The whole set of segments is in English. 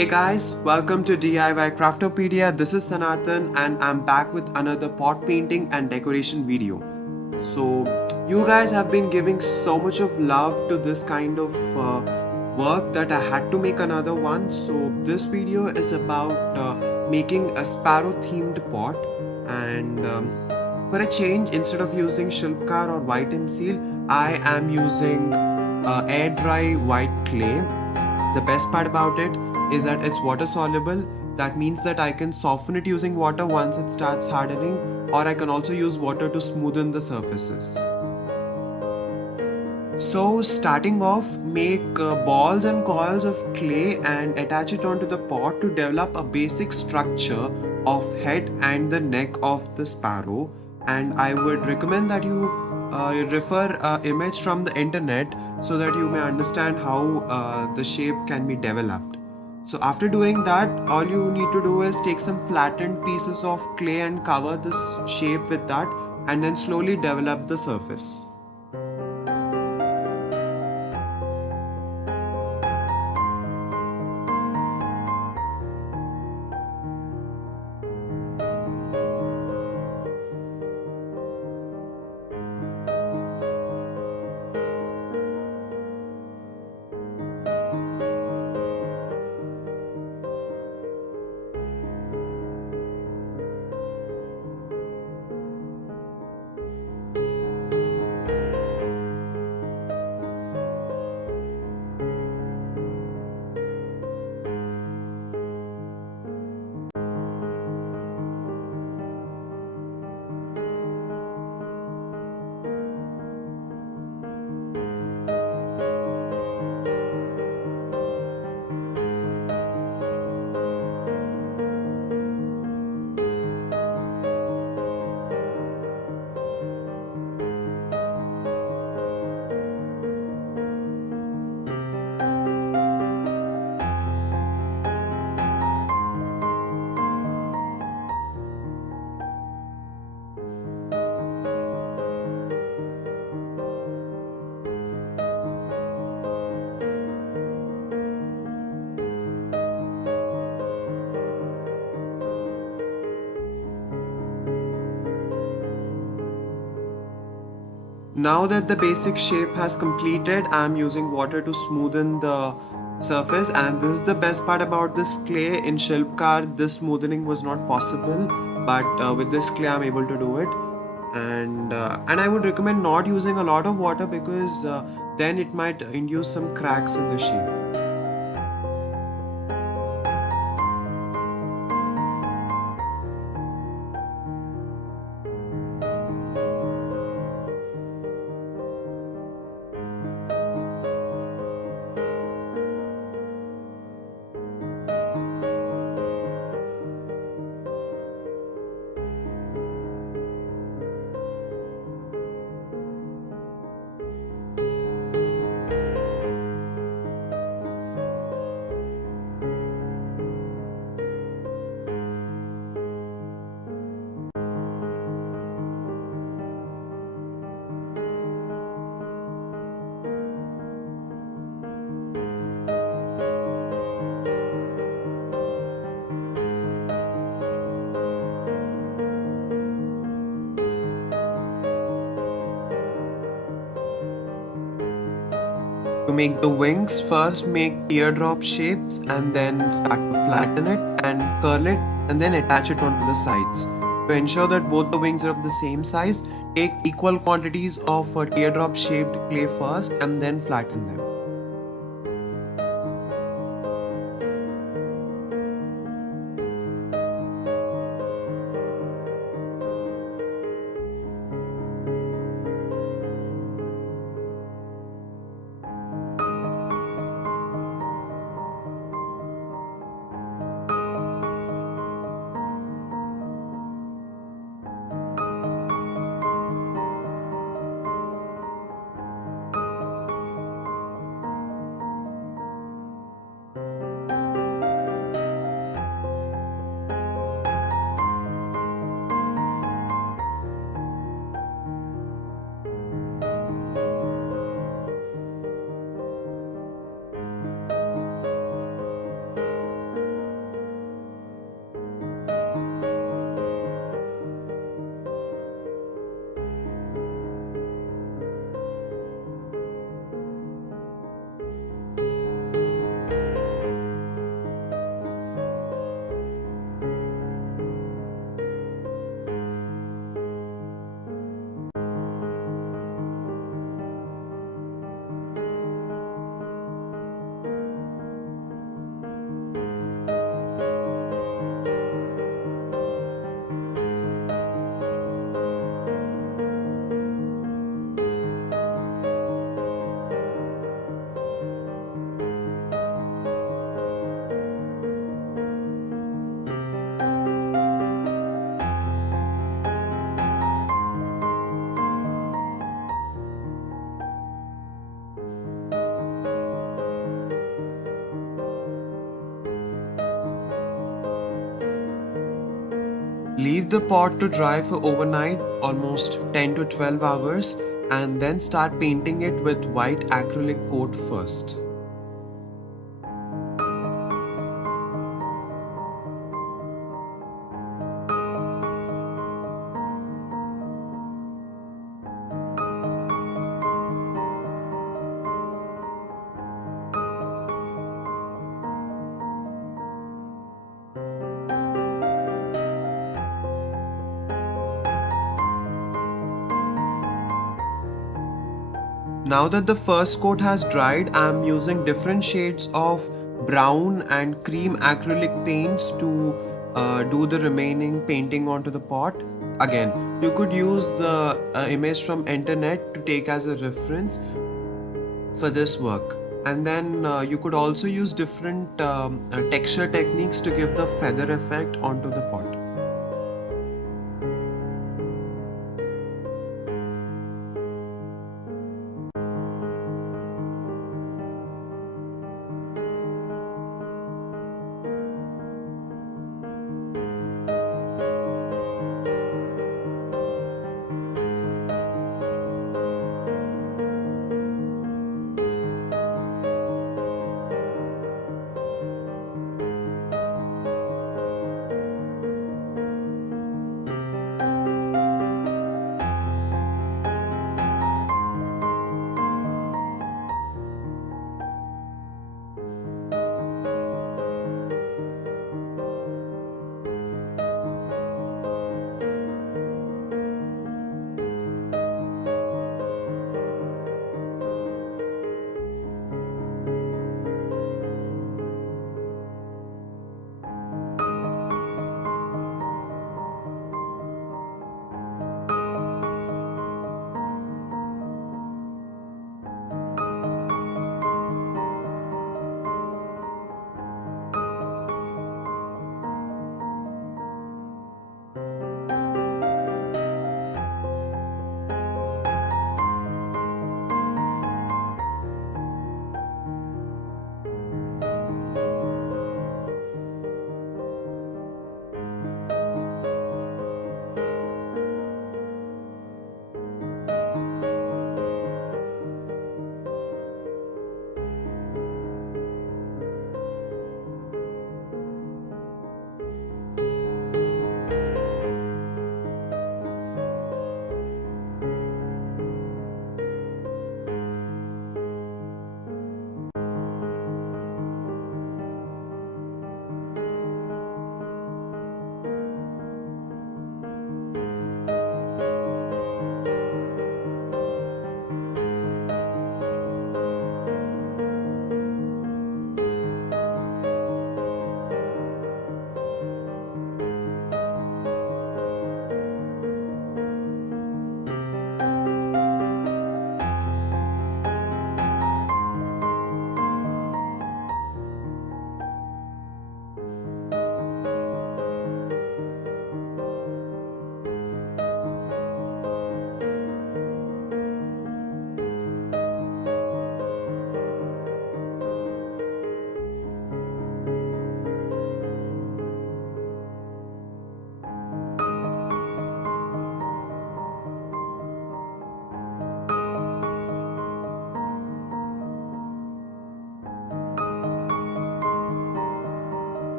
Hey guys, welcome to DIY Craftopedia. This is Sanatan and I'm back with another pot painting and decoration video. So, you guys have been giving so much of love to this kind of work that I had to make another one. So, this video is about making a sparrow themed pot, and for a change, instead of using Shilpkar or white and seal, I am using air dry white clay. The best part about it is that it's water soluble. That means that I can soften it using water once it starts hardening, or I can also use water to smoothen the surfaces. So, starting off, make balls and coils of clay and attach it onto the pot to develop a basic structure of head and the neck of the sparrow. And I would recommend that you refer image from the internet so that you may understand how the shape can be developed. So after doing that, all you need to do is take some flattened pieces of clay and cover this shape with that, and then slowly develop the surface. Now that the basic shape has completed, I am using water to smoothen the surface, and this is the best part about this clay. In Shilpkar, this smoothening was not possible, but with this clay I'm able to do it. And I would recommend not using a lot of water because then it might induce some cracks in the shape. To make the wings, first make teardrop shapes and then start to flatten it and curl it and then attach it onto the sides. To ensure that both the wings are of the same size, take equal quantities of teardrop shaped clay first and then flatten them. Leave the pot to dry for overnight, almost 10 to 12 hours, and then start painting it with white acrylic coat first. Now that the first coat has dried, I am using different shades of brown and cream acrylic paints to do the remaining painting onto the pot. Again, you could use the image from internet to take as a reference for this work. And then you could also use different texture techniques to give the feather effect onto the pot.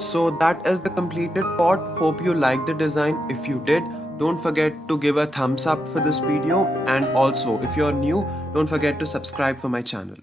So that is the completed pot. Hope you liked the design. If you did, don't forget to give a thumbs up for this video, and also if you're new, don't forget to subscribe for my channel.